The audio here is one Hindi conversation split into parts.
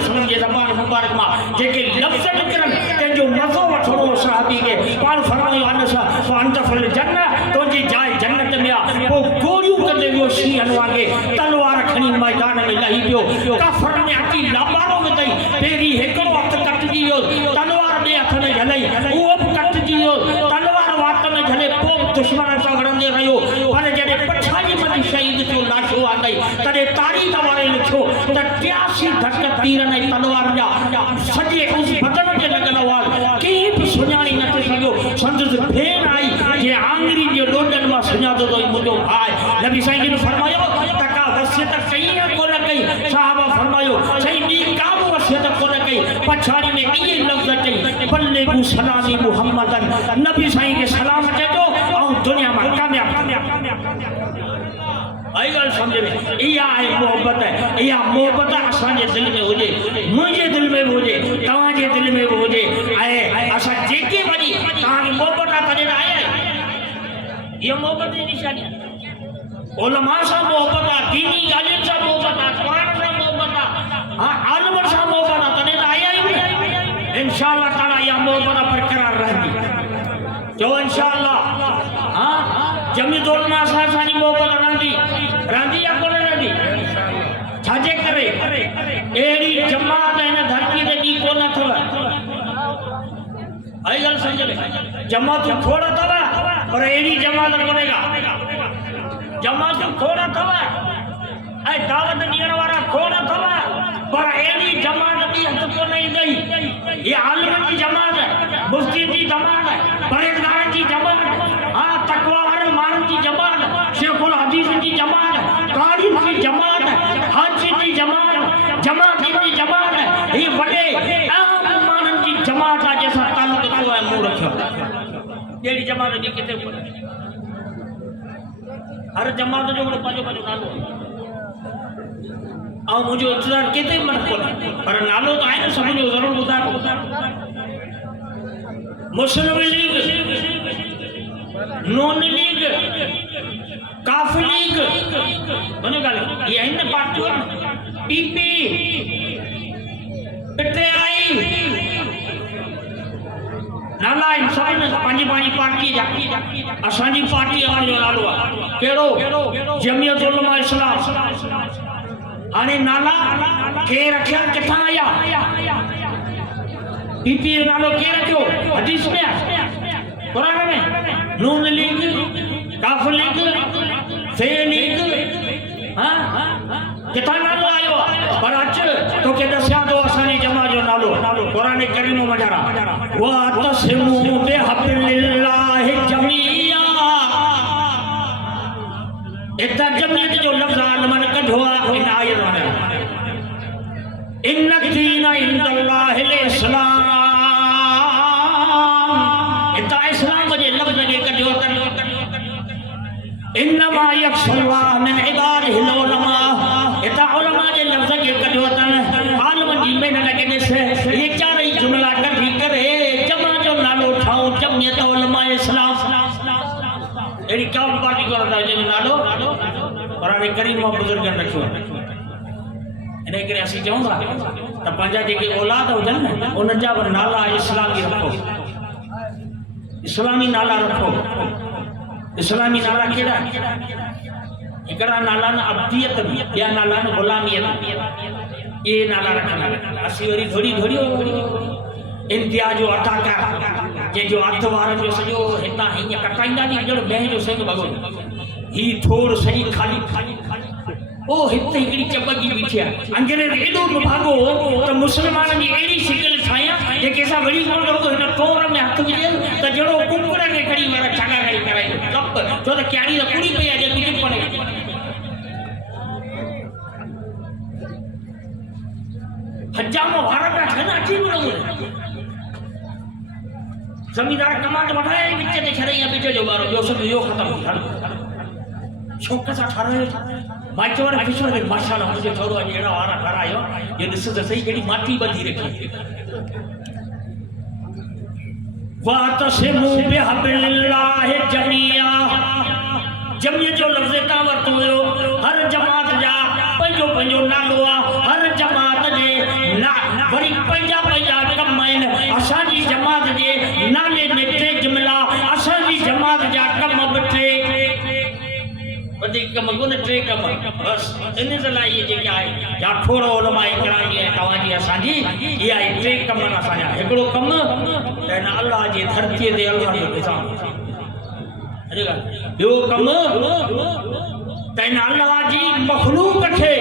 वसल्लम जे ज़बान मुबारक मां जेके लफ्ज़ निकरन तेजो मज़ो वठणो सहाबी के पान फरमायो अनसा अंत फल जन्नत तो जी जाए जन्नत में आ वो गोरियूं कंदे वियो शीहन वांगे तलवार खणी मैदान में लही पियो काफर ने अची लाबारो में तई पेरी हिकड़ो हथ कटजी वियो तलवार बे हथ में झलई उहो बि कटजी वियो तलवार वात में झले पो दुश्मन सां वड़ंदे रहियो पर जॾहिं पछाड़ी मथी शहीद थियो लाशो आंदई तॾहिं तारीख़ वारे लिखियो त 83 धक तीरन ऐं तलवार जा सॼे उस बदन ते लॻल हुआ कंहिं बि सुञाणी न थी सघियो संदसि भेण आई जे आंगरी जे ॾोॾनि मां सुञातो त मुंहिंजो भाउ नबी साईं जिन फरमायो त का वसियत कई या कोन कई साहबा फरमायो साईं ॿी का बि वसियत कोन कई पछाड़ी में इहे लफ़्ज़ चई बल्लिगू सलामी मुहम्मदन नबी साईं खे सलाम चइजो ऐं दुनिया में कामयाब आई गाल समझ में इहा आहे मोहब्बत इहा मोहब्बत असांजे दिल में हुजे मुंहिंजे दिल में भी हुजे तव्हांजे दिल में भी हुजे ऐं असां जेके वञी तव्हांजी मोहब्बत आहे तॾहिं आहे इहा मोहब्बत जी निशानी उलमा सां मोहब्बत आहे दीनी ॻाल्हियुनि सां मोहब्बत आहे क़ुरान सां मोहब्बत आहे हाँ आलमनि सां मोहब्बत आहे तॾहिं त आया आहियूं इंशाअल्लाह ताला इहा मोहब्बत बरक़रार रहंदी जो इंशाअल्लाह हाँ जमीयत उलमा सां असांजी मोहब्बत रहंदी या कोन रहंदी छाजे करे अहिड़ी जमात हिन धरती ते ॿी कोन अथव आई ॻाल्हि सम्झ में जमातूं खोड़ अथव पर अहिड़ी जमात कोन्हे का जमातूं खोड़ अथव ऐं दावत ॾियण वारा खोड़ अथव पर अहिड़ी जमात ॿी हथ कोन ईंदई इहा आलिमनि जी जमात मुफ्ती जी जमात परहेज़गारनि जी जमात हाँ तक़वा वारनि माण्हुनि जी जमात शेखुल हदीस जी जमात क़ारिन जी जमात हज जी जमात जमातिन जी जमात ही वॾे आम माण्हुनि जी जमात आहे जंहिंसां तालुक़ थियो आहे मूं रखियो अहिड़ी जमात जी किथे कोन्हे हर जमात जो पंहिंजो पंहिंजो नालो ऐं मुंहिंजो इंतज़ारु केतिरे मन कोन्हे पर नालो त आहे न सभिनी जो ज़रूरु ॿुधायो मुस्लिम लीग नून लीग काफ लीग बने ॻाल्हि ये आहिनि न पार्टियूं पीपी पीटीआई नाला आहिनि सभिनी पंहिंजी पंहिंजी पार्टी जा असांजी पार्टी जो नालो आहे कहिड़ो जमीयत उलमा इस्लाम हाणे नाला के रखिया किथां आया पीपी जो नालो के रखियो हदीस में आहे कुरान में नून लीग काफ लीग फे लीग हाँ किथां नालो आयो पर अच तोखे दसिया थो असांजी जमा जो नालो कुरान करीम में जरा वातसिमू बिहब्लिल्लाहि जमीआ इता जमीयत जो लफ्ज़ मन कढो आहे इन आयत में इन दीन इंदल्लाहिल इस्लाम इता इस्लाम जे लफ्ज़ के कढो इन्नमा यख्शल्लाह मिन इबादिहिल उलमा इता उलमा जे लफ्ज़ के कढो आलमन जी में लगे ॾिस ये चारई जुमला कढी करे जमा जो नालो ठाऊं जमीयत उलमा इस्लाम एड़ी का पार्टी करता जे नालो कुरान करीम में बुजुर्गन रखियो इन करे असीं चऊंदा त पंहिंजा जेके औलाद हुजनि न उन्हनि जा बि नाला इस्लामी रखो इस्लामी नाला रखो इस्लामी नाला कहिड़ा हिकिड़ा नाला न अब्दियत ॿिया नाला न ग़ुलामियत ये नाला रखंदा असीं वरी घड़ी घड़ी इम्तियाज जो अता कर जे जो हथ वारनि जो सॼो हितां हीअं कटाईंदा नी ॼण ॿिए जो सिंग भॻो ही थोड़ सही खाली खाली ओ हिते हिकिड़ी चबगी बीठी आहे अंग्रेज एॾो भागो त मुस्लमाननि जी अहिड़ी शिकिल ठाहियां जेके असां वरी कोन करो हिन तोर में हथ विझे त जहिड़ो कुकुर खे खणी वारा छागा खणी कराए कप छो त क्यारी त कुड़ी पई आहे जे कुझु कोन्हे हजाम वार पिया थियनि अची बि न ज़मींदार कमांड वठाए विच ते छॾई विच जो ॿारो ॿियो सभु इहो ख़तमु थी शौक़ सां ठारायो माइट वारे ख़ुशि थे माशाअल्लाह मुझे थोड़ो अॼु अहिड़ा वारा ठारायो ये ॾिस त सही कहिड़ी माटी ॿधी रखी वातसिमू बिहब्लिल्लाहि जमीआ जमीअ जो लफ़्ज़ हितां वरितो हुयो हर जमात जा पंहिंजो पंहिंजो नालो आहे हर जमात जे टे कम बस इन जे लाइ ये जेके आहे या थोरो उलमा इकराम जी तवाजी असांजी इहा टे कम असांजा हिकिड़ो कम त हिन अल्लाह जी धरतीअ ते अल्लाह जो निज़ाम ॿियो कम त हिन अल्लाह जी मखलूक खे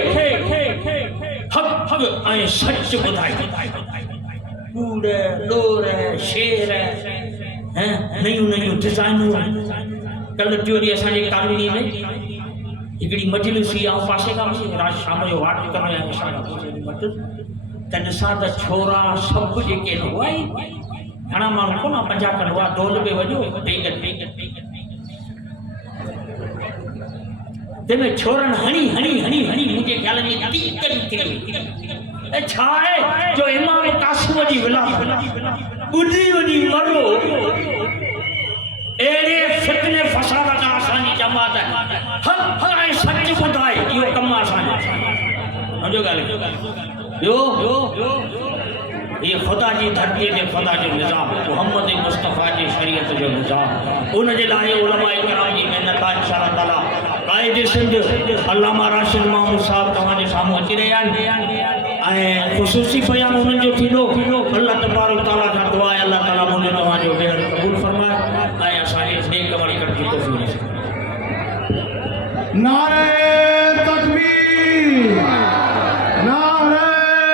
हक़ ऐं सच ॿुधाए कूड़ ॾोर शेर नयूं नयूं डिज़ाइनूं कल टियों ॾींहुं असांजे कामिनी में हिकिड़ी मजलिस हुई ऐं पासे खां राति शाम जो वाट कंदो आहियां त ॾिसां त छोरा सभु जेके हुआ घणा माण्हू कोन 50 खनि हुआ ढोल पे वॼो तंहिंमें छोरनि हणी हणी हणी हणी मुंहिंजे ख़्याल में छा आहे जो इमाम कासिम जी विलादत ॿुधी वॾी मरो अहिड़े फितने फसाद खां असांजी जमात हक़ ऐं सच ॿुधाए इहो कमु असांजो सम्झो ॻाल्हि ॿियो ये खुदा जी धरती ते खुदा जो निज़ाम मोहम्मद मुस्तफ़ा जी शरीयत जो निज़ाम उन जे लाइ उलमा इकराम जी महिनत इंशाअल्लाह ताला काइद सिंध अल्लामा राशिद महमूद साहब तव्हांजे साम्हूं अची रहिया आहिनि ऐं ख़ुशूसी बयान उन्हनि जो थींदो अल्लाह तबारक तआला